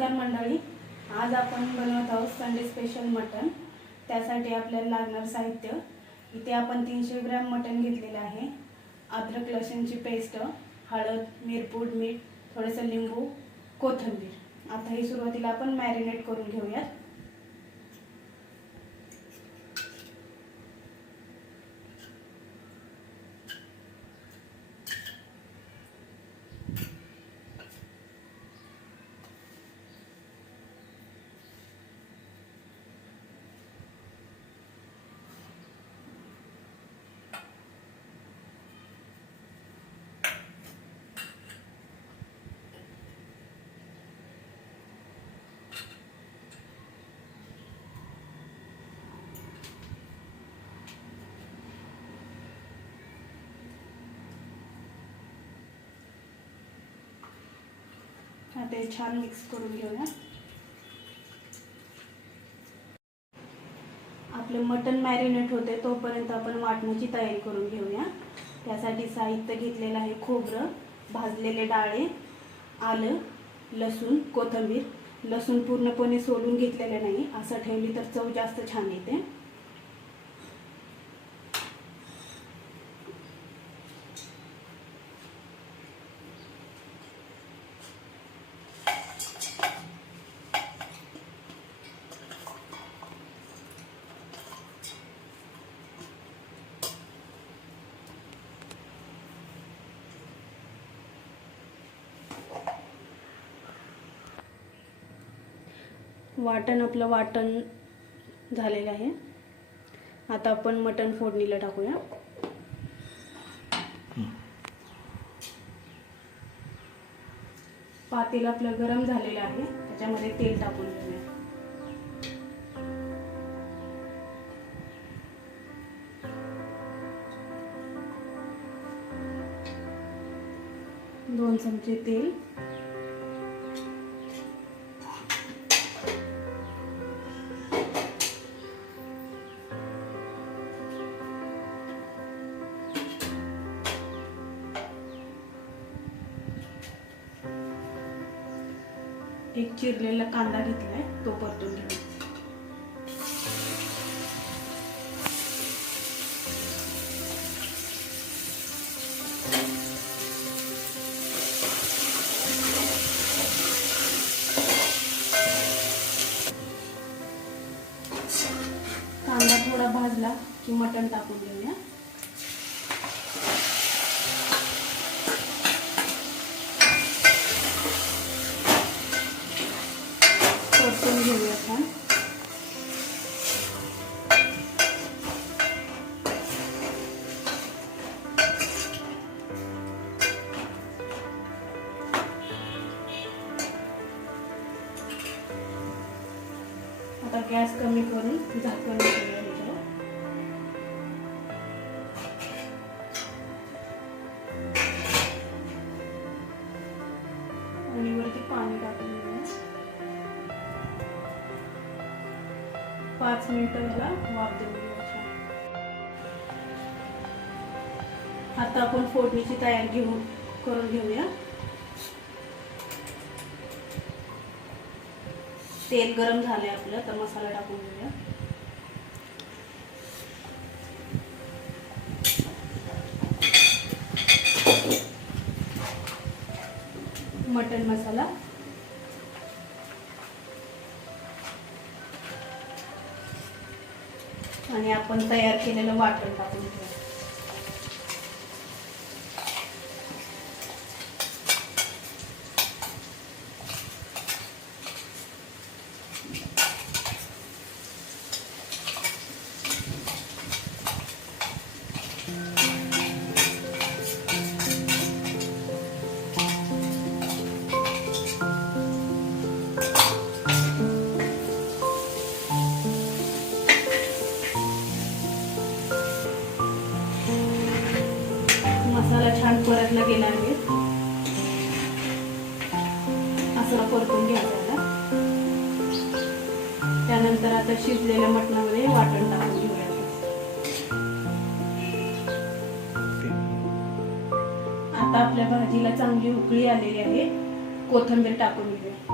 नमस्कार मंडळी. आज आपण बनवत आहोत संडे स्पेशल मटन त्यासाठी आपल्याला लागणार साहित्य. इथे आपण तीनशे ग्रॅम मटन घेतलेलं आहे. अद्रक लसूणची पेस्ट हळद मिरपूड मीठ थोडंसं लिंबू कोथिंबीर. आता ही सुरुवातीला आपण मॅरिनेट करून घेऊयात. ते छान मिक्स करून घेऊया. आपलं मटन मॅरिनेट होते तोपर्यंत आपण वाटण्याची तयारी करून घेऊया. त्यासाठी साहित्य घेतलेलं आहे खोबरं भाजलेले डाळे आलं लसूण कोथिंबीर. लसूण पूर्णपणे सोलून घेतलेलं नाही असं ठेवली तर चव जास्त छान येते. वाटण आपलं वाटण झालेलं आहे. आता आपण मटण फोडणीला टाकूया. पातेल आपलं गरम झालेलं आहे. त्याच्यामध्ये तेल टाकून घेऊया. दोन चमचे तेल. एक चिरलेला कांदा घेतलाय तो परतून घेऊ. कांदा थोडा भाजला की मटण टाकून घेऊया आता गॅस कमी करून झाकण ठेवूया ह्याच्यावर आणि वरती पाणी टाकून घेऊया पाच मिनिटं ह्याला वाफ देऊन आता आपण फोडणीची तयारी घेऊन करून घेऊया. तेल गरम झाले आपलं तर मसाला टाकून घेऊया. मटन मसाला. आणि आपण तयार केलेलं वाटण टाकून घेऊया. घेणार मी. असं परतून घ्यायचं आता. त्यानंतर आता शिजलेल्या मटणामध्ये वाटण टाकून घेऊया. आता आपल्या भाजीला चांगली उकळी आलेली आहे. कोथिंबीर टाकून घेऊया.